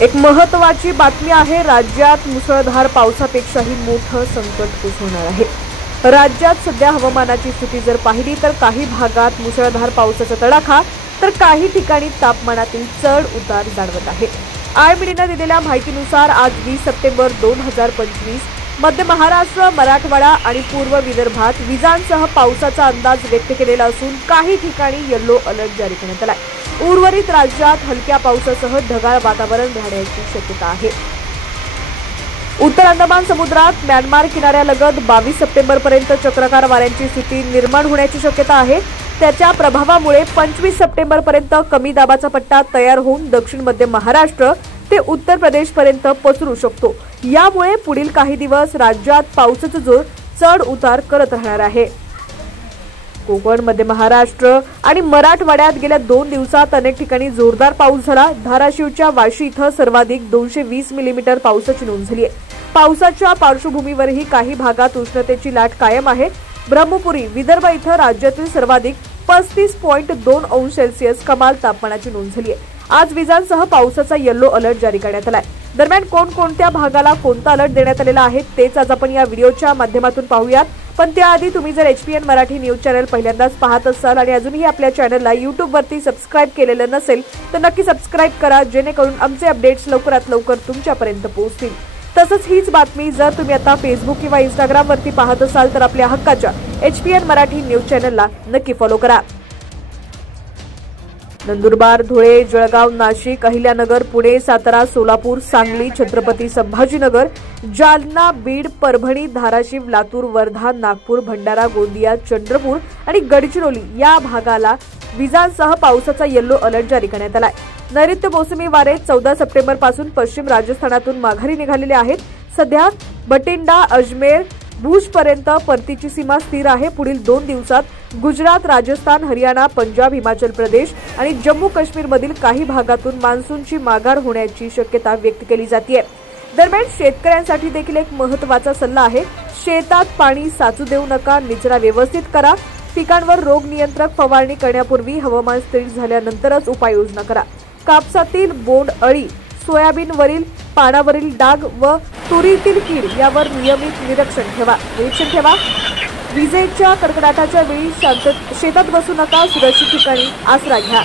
एक महत्त्वाची बातमी आहे। राज्यात मुसळधार पावसापेक्षाही मोठं संकट ओसरणार आहे। राज्यात सध्या हवामानाची स्थिती जर पाहिली तर काही भागात मुसळधार पावसाचा तडाखा तर काही ठिकाणी तापमानातील चढ उतार जाणवत आहे। आयएमडीने दिलेल्या माहितीनुसार आज 20 सप्टेंबर 2025 मध्य महाराष्ट्र, मराठवाडा आणि पूर्व विदर्भात विजांसह पावसाचा अंदाज व्यक्त केलेला असून काही ठिकाणी येलो अलर्ट जारी करण्यात आला आहे। उर्वरित राज्यात हलक्या पावसासह ढगाळ वातावरण राहण्याची शक्यता आहे। उत्तर अंदमान समुद्रात म्यानमार किनाऱ्यालगत 22 सप्टेंबर पर्यंत चक्राकार वाऱ्यांची स्थिती निर्माण होण्याची शक्यता आहे। त्याच्या प्रभावामुळे 25 सप्टेंबर पर्यंत कमी दाबाचा पट्टा तयार होऊन दक्षिण मध्य महाराष्ट्र ते उत्तर प्रदेश पर्यंत पसरू शकतो। यामुळे पुढील काही दिवस राज्यात पावसाचा जोर चढ उतार करत राहणार आहे। कोकण, मध्य महाराष्ट्र आणि मराठवाड्यात गेल्या 2 दिवसात अनेक ठिकाणी जोरदार पाऊस झाला। धाराशिवच्या वाशी इथं सर्वाधिक 220 मिलीमीटर पावसाची नोंद झाली आहे। पावसाच्या पार्श्वभूमीवरही काही भागात उष्णतेची लाट कायम आहे। ब्रह्मपुरी, विदर्भ इथं राज्यातील सर्वाधिक 35.2 अंश सेल्सिअस कमाल तापमानाची नोंद झाली आहे। आज विजांसह पावसाचा येलो अलर्ट जारी करण्यात आलाय। दरम्यान कोणकोणत्या भागाला कोणता अलर्ट देण्यात आलेला आहे तेच आज आपण या व्हिडिओच्या माध्यमातून पाहूयात। पण त्याआधी तुम्ही जर HPN मराठी न्यूज चॅनल पहिल्यांदाच पाहत असाल आणि अजूनही आपल्या चॅनलला YouTube वरती सबस्क्राइब केलेलं नसेल तर नक्की सबस्क्राइब करा, जेणेकरून आमचे अपडेट्स लवकरात लवकर तुमच्यापर्यंत पोहोचतील। तसंच हीच बातमी जर तुम्ही आता फेसबुक किंवा Instagram वरती पाहत असाल तर आपल्या हक्काच्या HPN मराठी न्यूज चॅनलला नक्की फॉलो करा। नंदुरबार, धुळे, जळगाव, नाशिक, अहिल्यानगर, पुणे, सातारा, सोलापूर, सांगली, छत्रपती संभाजीनगर, जालना, बीड, परभणी, धाराशिव, लातूर, वर्धा, नागपूर, भंडारा, गोंदिया, चंद्रपूर आणि गडचिरोली या भागाला विजांसह पावसाचा येलो अलर्ट जारी करण्यात आलाय। नैऋत्य मोसमी वारे 14 सप्टेंबर पासून पश्चिम राजस्थानातून माघारी निघालेले आहेत। सध्या बठिंडा, अजमेर, भुज पर्यंत परतीची सीमा स्थिर आहे। पुढील 2 दिवसात गुजरात, राजस्थान, हरियाणा, पंजाब, हिमाचल प्रदेश आणि जम्मू काश्मीर मधील काही भागातून मान्सूनची माघार होण्याची शक्यता व्यक्त केली जाते। दरम्यान शेतकऱ्यांसाठी देखील एक महत्त्वाचा सल्ला आहे। शेतात पाणी साचू देऊ नका, निचरा व्यवस्थित करा। पिकांवर रोग नियंत्रक फवारणी करण्यापूर्वी हवामान स्थिर झाल्यानंतरच उपाययोजना करा। कापसातील बोंड अळी, सोयाबीनवरील पानावरील डाग व तुरीतील कीड यावर नियमित निरीक्षण ठेवा। विजेच्या कडकडाटाच्या वेळी शेतात बसू नका, सुरक्षित ठिकाणी आसरा घ्या।